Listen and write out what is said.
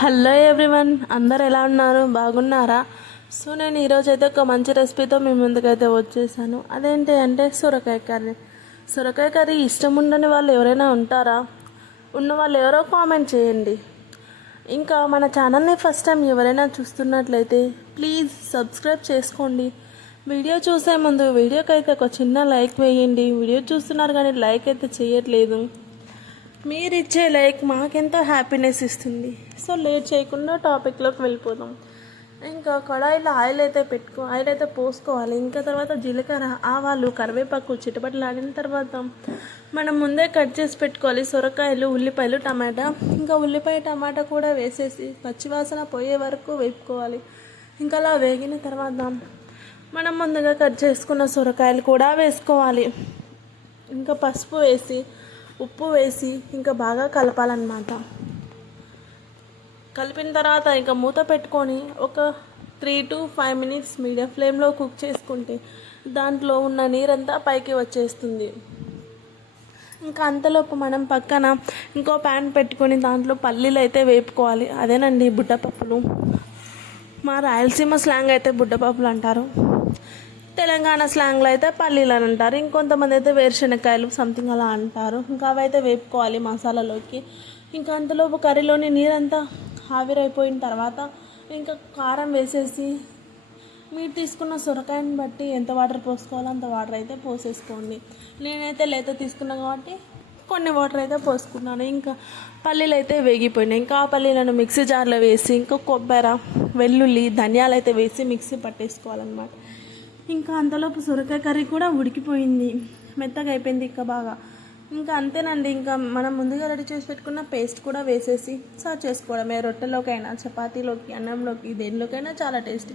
Hello everyone అందరు ఎలా ఉన్నారు? బాగున్నారా? సో నేను ఈరోజు అయితే ఒక మంచి రెసిపీతో మీ ముందుకైతే వచ్చేసాను. అదేంటి అంటే సొరకాయ కర్రీ. సొరకాయ కర్రీ ఇష్టం ఉండని వాళ్ళు ఎవరైనా ఉంటారా? ఉన్న వాళ్ళు ఎవరో కామెంట్ చేయండి. ఇంకా మన ఛానల్ని ఫస్ట్ టైం ఎవరైనా చూస్తున్నట్లయితే ప్లీజ్ సబ్స్క్రైబ్ చేసుకోండి. వీడియో చూసే ముందు వీడియోకి అయితే ఒక చిన్న లైక్ వేయండి. వీడియో చూస్తున్నారు కానీ లైక్ అయితే చేయట్లేదు. మీరు ఇచ్చే లైక్ మాకెంతో హ్యాపీనెస్ ఇస్తుంది. సో లేట్ చేయకుండా టాపిక్లోకి వెళ్ళిపోదాం. ఇంకా కడాయిలో ఆయిల్ అయితే పెట్టుకో ఆయిల్ అయితే పోసుకోవాలి. ఇంకా తర్వాత జీలకర్ర ఆవాలు కరివేపాకు చిటపటలాడిన తర్వాత మనం ముందే కట్ చేసి పెట్టుకోవాలి. సొరకాయలు ఉల్లిపాయలు టమాటా. ఇంకా ఉల్లిపాయ టమాటా కూడా వేసేసి పచ్చివాసన పోయే వరకు వేపుకోవాలి. ఇంకా అలా వేగిన తర్వాత మనం ముందుగా కట్ చేసుకున్న సొరకాయలు కూడా వేసుకోవాలి. ఇంకా పసుపు వేసి ఉప్పు వేసి ఇంకా బాగా కలపాలన్నమాట. కలిపిన తర్వాత ఇంకా మూత పెట్టుకొని ఒక three two five minutes medium ఫ్లేమ్లో కుక్ చేసుకుంటే దాంట్లో ఉన్న నీరంతా పైకి వచ్చేస్తుంది. ఇంకా అంతలోపు మనం పక్కన ఇంకో ప్యాన్ పెట్టుకొని దాంట్లో పల్లీలు అయితే వేపుకోవాలి. అదేనండి బుడ్డపప్పులు. మా రాయలసీమ స్లాంగ్ అయితే బుడ్డపప్పులు అంటారు. తెలంగాణ స్లాంగ్లో అయితే పల్లీలు అని అంటారు. ఇంకొంతమంది అయితే వేరుశనక్కాయలు సంథింగ్ అలా అంటారు. ఇంకా అవైతే వేపుకోవాలి మసాలాలోకి. ఇంకా అంతలోపు కర్రీలోని నీరంతా ఆవిరైపోయిన తర్వాత ఇంకా కారం వేసేసి మీరు తీసుకున్న సొరకాయని బట్టి ఎంత వాటర్ పోసుకోవాలో అంత వాటర్ అయితే పోసేసుకోండి. నేనైతే లేత తీసుకున్నా కాబట్టి కొన్ని వాటర్ అయితే పోసుకున్నాను. ఇంకా పల్లీలు అయితే వేగిపోయినాయి. ఇంకా ఆ పల్లీలను మిక్సీ జార్లో వేసి ఇంకా కొబ్బరి వెల్లుల్లి ధనియాలు అయితే వేసి మిక్సీ పట్టేసుకోవాలన్నమాట. ఇంకా అంతలోపు సొరకాయ కర్రీ కూడా ఉడికిపోయింది. మెత్తగా అయిపోయింది ఇంకా బాగా. ఇంకా అంతేనండి ఇంకా మనం ముందుగా రెడీ చేసి పెట్టుకున్న పేస్ట్ కూడా వేసేసి సర్వ్ చేసుకోవడమే. రొట్టెలోకైనా చపాతీలోకి అన్నంలోకి దేనిలోకైనా చాలా టేస్టీ.